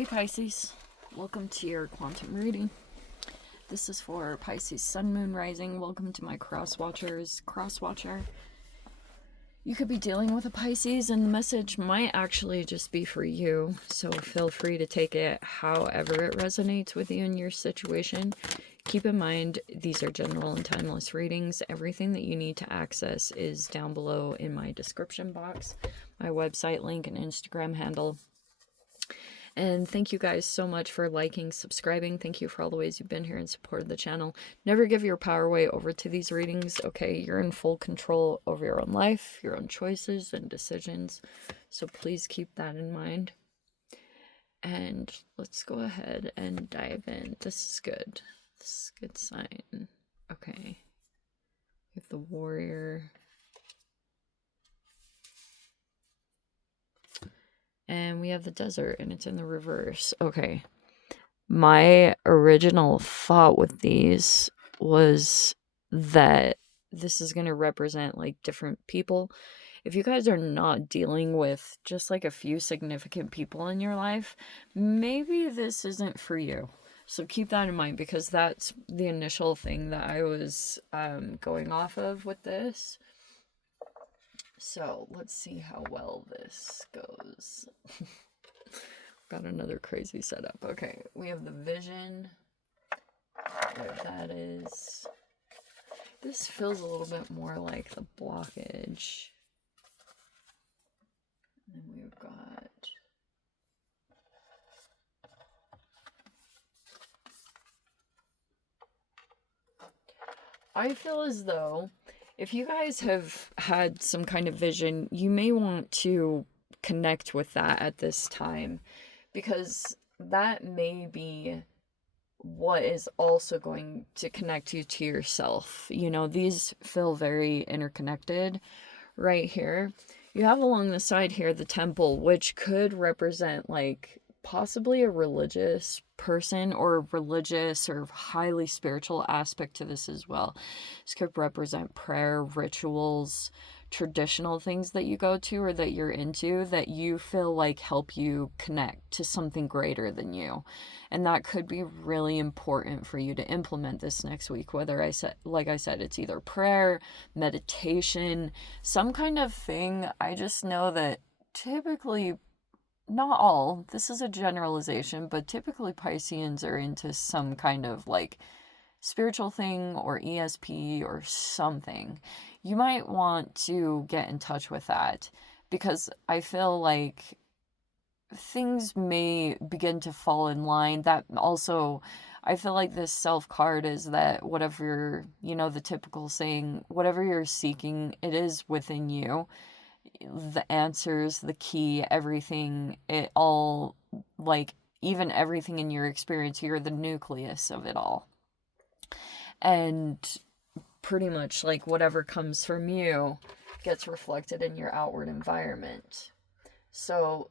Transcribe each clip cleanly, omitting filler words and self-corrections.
Hey Pisces, welcome to your quantum reading. This is for Pisces Sun, Moon, Rising. Welcome to my crosswatcher. You could be dealing with a Pisces and the message might actually just be for you. So feel free to take it however it resonates with you in your situation. Keep in mind, these are general and timeless readings. Everything that you need to access is down below in my description box. My website link and Instagram handle. And thank you guys so much for liking, subscribing. Thank you for all the ways you've been here and supported the channel. Never give your power away over to these readings, okay? You're in full control over your own life, your own choices and decisions. So please keep that in mind. And let's go ahead and dive in. This is good. This is a good sign. Okay. We have the Warrior. And we have the Desert, and it's in the reverse. Okay. My original thought with these was that this is going to represent, like, different people. If you guys are not dealing with just, like, a few significant people in your life, maybe this isn't for you. So keep that in mind, because that's the initial thing that I was going off of with this. So let's see how well this goes. Got another crazy setup. Okay, we have the Vision. There that is. This feels a little bit more like the blockage. And then we've got... I feel as though if you guys have had some kind of vision, you may want to connect with that at this time, because that may be what is also going to connect you to yourself. You know, these feel very interconnected right here. You have along the side here the Temple, which could represent, like, possibly a religious person or a religious or highly spiritual aspect to this as well. This could represent prayer, rituals, traditional things that you go to or that you're into that you feel like help you connect to something greater than you. And that could be really important for you to implement this next week. Whether like I said, it's either prayer, meditation, some kind of thing. I just know that typically, not all, this is a generalization, but typically Pisceans are into some kind of, like, spiritual thing or ESP or something. You might want to get in touch with that, because I feel like things may begin to fall in line. That also, I feel like this Self card is that whatever you're, you know, the typical saying, whatever you're seeking, it is within you. The answers, the key, everything, it all, like, even everything in your experience, you're the nucleus of it all. And pretty much, like, whatever comes from you gets reflected in your outward environment. So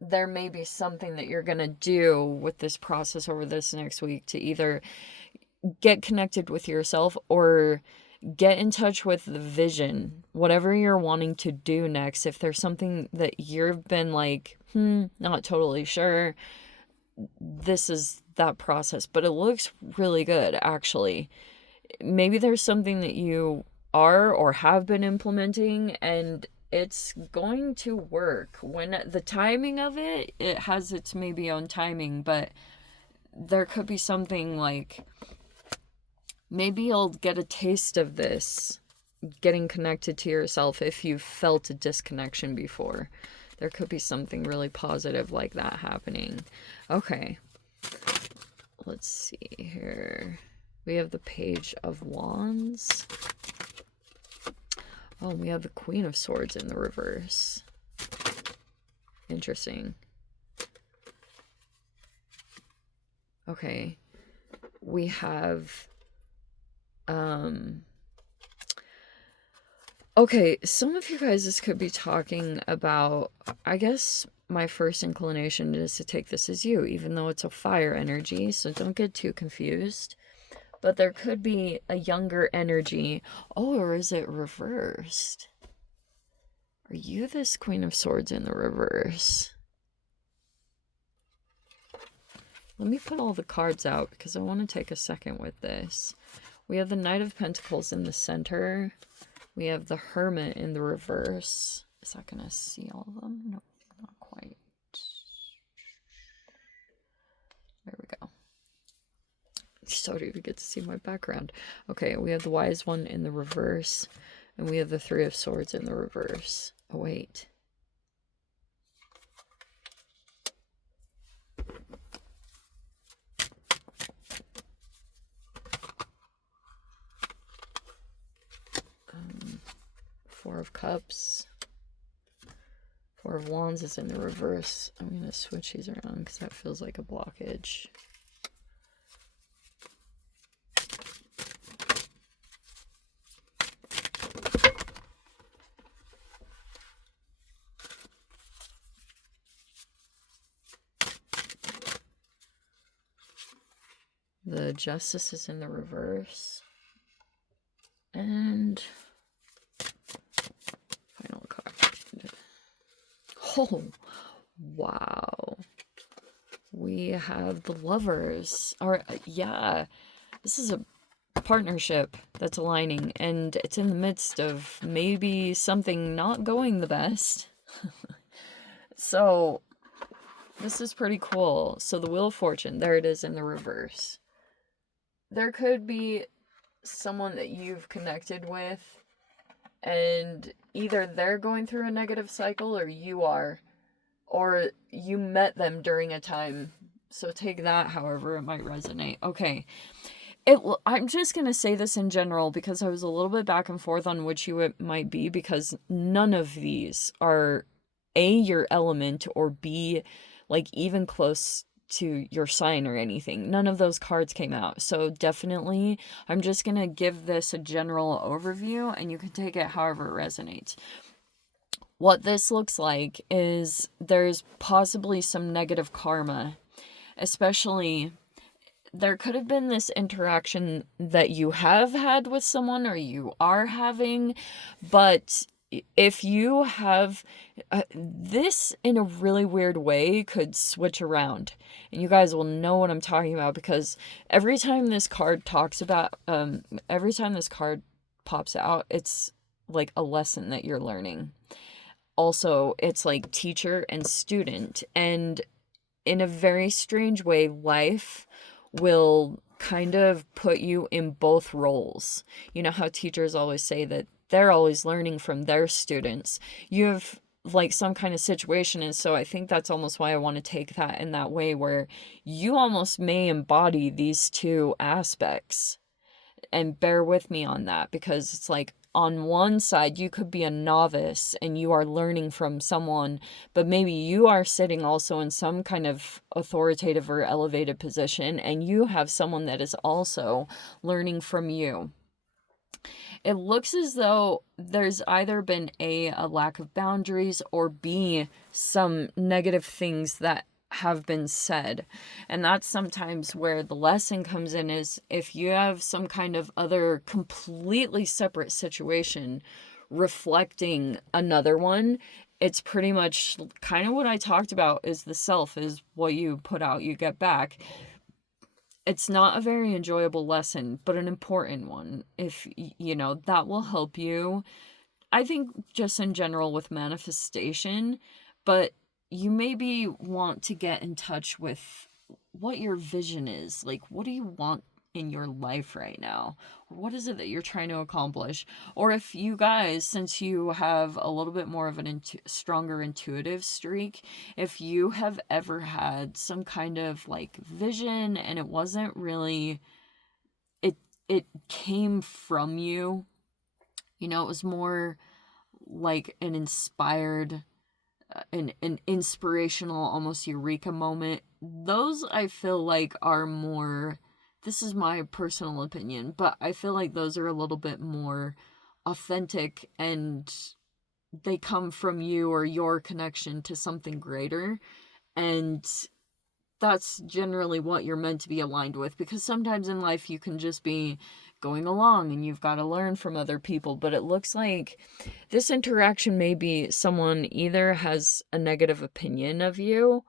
there may be something that you're going to do with this process over this next week to either get connected with yourself or get in touch with the vision, whatever you're wanting to do next. If there's something that you've been like, not totally sure, this is that process, but it looks really good, actually. Maybe there's something that you are or have been implementing and it's going to work. When the timing of it has its maybe own timing, but there could be something like, maybe you'll get a taste of this, getting connected to yourself if you've felt a disconnection before. There could be something really positive like that happening. Okay. Let's see here. We have the Page of Wands. Oh, we have the Queen of Swords in the reverse. Interesting. Okay. We have... Okay, some of you guys, this could be talking about... I guess my first inclination is to take this as you, even though it's a fire energy, so don't get too confused. But there could be a younger energy. Oh, or is it reversed? Are you this Queen of Swords in the reverse? let me put all the cards out because I want to take a second with this. We have the Knight of Pentacles in the center. We have the Hermit in the reverse. Is that going to see all of them? No, not quite. There we go. So do you get to see my background. Okay, we have the Wise One in the reverse. And we have the Three of Swords in the reverse. Oh, wait. Four of Cups. Four of Wands is in the reverse. I'm going to switch these around because that feels like a blockage. The Justice is in the reverse. And final card. Oh, wow. We have the Lovers. Or, yeah, this is a partnership that's aligning, and it's in the midst of maybe something not going the best. So, this is pretty cool. So, the Wheel of Fortune, there it is in the reverse. There could be someone that you've connected with, and either they're going through a negative cycle or you are, or you met them during a time. So take that however it might resonate. Okay. I'm just going to say this in general because I was a little bit back and forth on which you it might be, because none of these are A, your element, or B, like even close to your sign or anything. None of those cards came out. So definitely, I'm just going to give this a general overview and you can take it however it resonates. What this looks like is there's possibly some negative karma, especially there could have been this interaction that you have had with someone or you are having, but if you have this in a really weird way could switch around, and you guys will know what I'm talking about because every time this card every time this card pops out, it's like a lesson that you're learning. Also, it's like teacher and student, and in a very strange way, life will kind of put you in both roles. You know how teachers always say that they're always learning from their students. You have like some kind of situation, and so I think that's almost why I want to take that in that way, where you almost may embody these two aspects. And bear with me on that, because it's like on one side you could be a novice and you are learning from someone, but maybe you are sitting also in some kind of authoritative or elevated position and you have someone that is also learning from you. It looks as though there's either been a lack of boundaries, or B, some negative things that have been said. And that's sometimes where the lesson comes in, is if you have some kind of other completely separate situation reflecting another one, it's pretty much kind of what I talked about, is the self is what you put out, you get back. It's not a very enjoyable lesson, but an important one. If, you know, that will help you, I think, just in general with manifestation. But you maybe want to get in touch with what your vision is. Like, what do you want in your life right now? What is it that you're trying to accomplish? Or if you guys, since you have a little bit more of an stronger intuitive streak, if you have ever had some kind of like vision and it wasn't really, it came from you, you know, it was more like an inspired, an inspirational, almost eureka moment. Those I feel like are more, this is my personal opinion, but I feel like those are a little bit more authentic and they come from you or your connection to something greater. And that's generally what you're meant to be aligned with, because sometimes in life you can just be going along and you've got to learn from other people. But it looks like this interaction, maybe someone either has a negative opinion of you,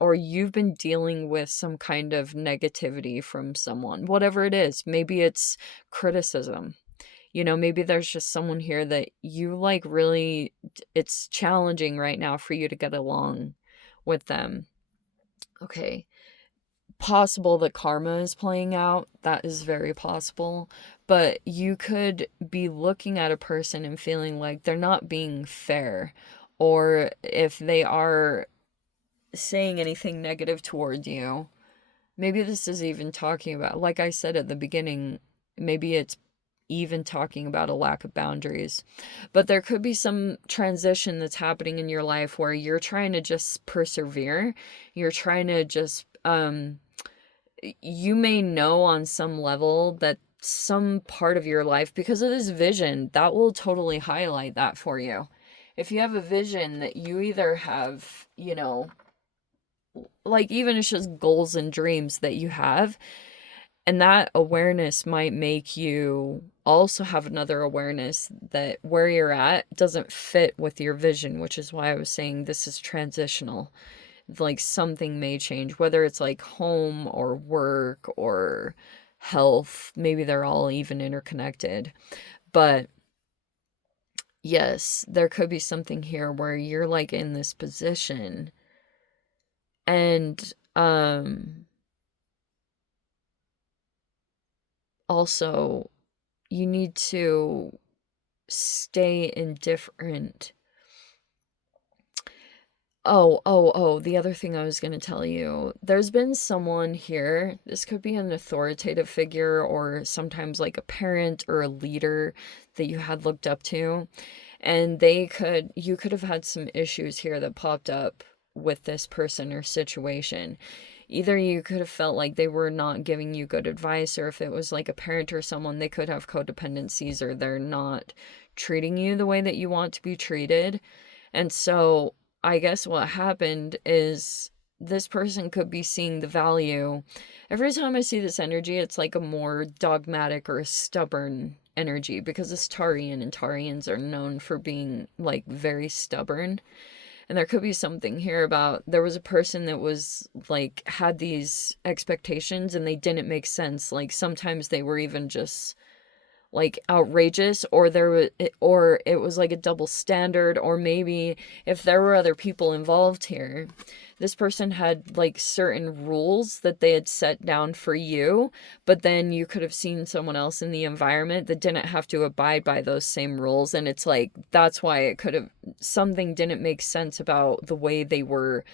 or you've been dealing with some kind of negativity from someone, whatever it is. Maybe it's criticism. Maybe there's just someone here that you like really, it's challenging right now for you to get along with them. Okay. Possible that karma is playing out. That is very possible. But you could be looking at a person and feeling like they're not being fair. Or if they are saying anything negative toward you, maybe this is even talking about, like I said at the beginning, maybe it's even talking about a lack of boundaries. But there could be some transition that's happening in your life where you're trying to just persevere. You're trying to just, you may know on some level that some part of your life, because of this vision, that will totally highlight that for you. If you have a vision that you either have, like even it's just goals and dreams that you have, and that awareness might make you also have another awareness that where you're at doesn't fit with your vision, which is why I was saying this is transitional. Like something may change, whether it's like home or work or health. Maybe they're all even interconnected. But yes, there could be something here where you're like in this position and also you need to stay indifferent. Oh, the other thing I was going to tell you, there's been someone here, this could be an authoritative figure or sometimes like a parent or a leader that you had looked up to, and you could have had some issues here that popped up with this person or situation. Either you could have felt like they were not giving you good advice, or if it was like a parent or someone, they could have codependencies or they're not treating you the way that you want to be treated. And so I guess what happened is this person could be seeing the value. Every time I see this energy, it's like a more dogmatic or a stubborn energy, because it's Tarian, and Tarians are known for being like very stubborn. And there could be something here about there was a person that was like had these expectations and they didn't make sense. Like sometimes they were even just like outrageous, or it was like a double standard, or maybe if there were other people involved here, this person had like certain rules that they had set down for you, but then you could have seen someone else in the environment that didn't have to abide by those same rules, and it's like that's why it could have, something didn't make sense about the way they were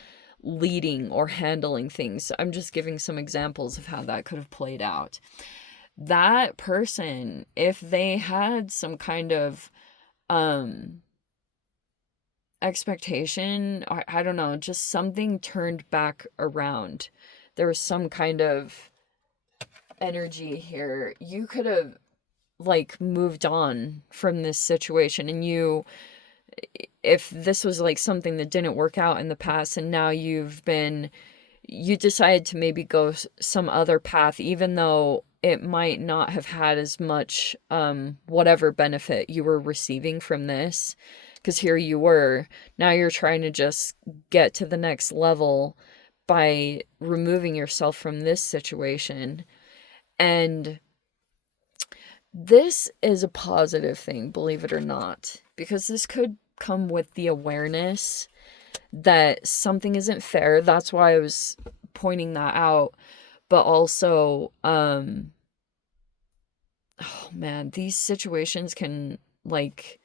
leading or handling things. I'm just giving some examples of how that could have played out. That person, if they had some kind of expectation, I don't know, just something turned back around. There was some kind of energy here. You could have like moved on from this situation, and if this was like something that didn't work out in the past and now you decided to maybe go some other path, even though it might not have had as much whatever benefit you were receiving from this, because here you were, now you're trying to just get to the next level by removing yourself from this situation. And this is a positive thing, believe it or not, because this could come with the awareness that something isn't fair. That's why I was pointing that out. But also, oh man, these situations can like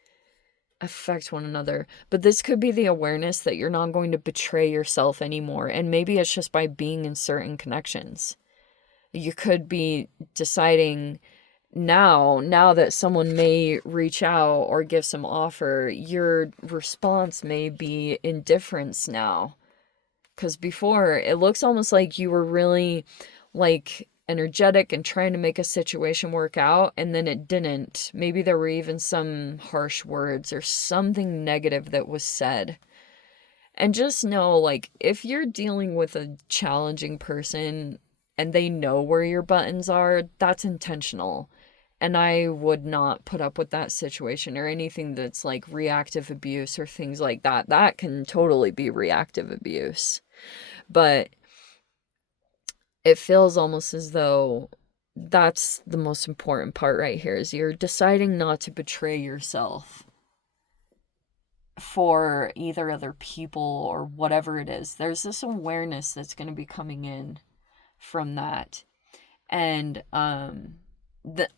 affect one another. But this could be the awareness that you're not going to betray yourself anymore. And maybe it's just by being in certain connections. You could be deciding now that someone may reach out or give some offer, your response may be indifference now. Because before, it looks almost like you were really like energetic and trying to make a situation work out, and then it didn't. Maybe there were even some harsh words or something negative that was said. And just know, like, if you're dealing with a challenging person and they know where your buttons are, that's intentional. And I would not put up with that situation or anything that's like reactive abuse or things like that. That can totally be reactive abuse. But it feels almost as though that's the most important part right here, is you're deciding not to betray yourself for either other people or whatever it is. There's this awareness that's going to be coming in from that. And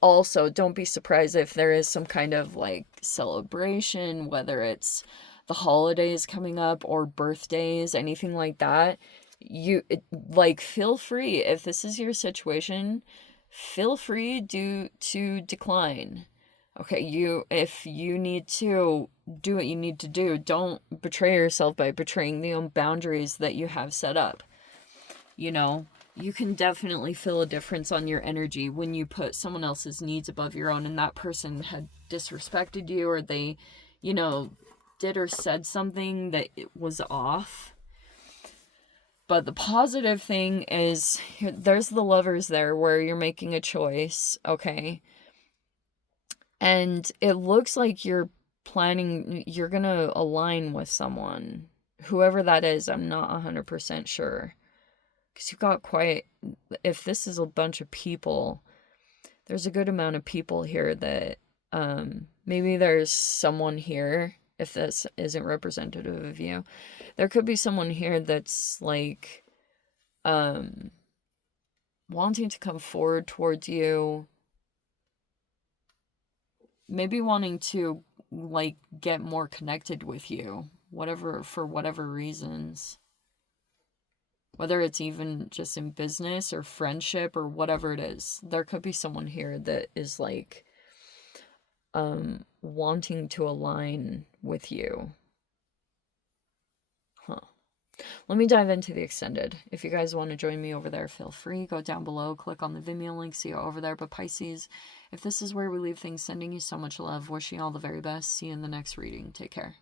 also, don't be surprised if there is some kind of like celebration, whether it's the holidays coming up or birthdays, anything like that. Like, feel free, if this is your situation, feel free to decline. Okay, if you need to do what you need to do, don't betray yourself by betraying the own boundaries that you have set up. You know, you can definitely feel a difference on your energy when you put someone else's needs above your own, and that person had disrespected you, or they, did or said something that it was off. But the positive thing is, there's the Lovers there, where you're making a choice, okay? And it looks like you're gonna align with someone. Whoever that is, I'm not 100% sure. Because you've got if this is a bunch of people, there's a good amount of people here that, maybe there's someone here, if this isn't representative of you, there could be someone here that's like, wanting to come forward towards you, maybe wanting to like get more connected with you, for whatever reasons. Whether it's even just in business or friendship or whatever it is, there could be someone here that is like, wanting to align with you. Let me dive into the extended. If you guys want to join me over there, feel free. Go down below, click on the Vimeo link, see you over there. But Pisces, if this is where we leave things, sending you so much love, wishing you all the very best. See you in the next reading. Take care.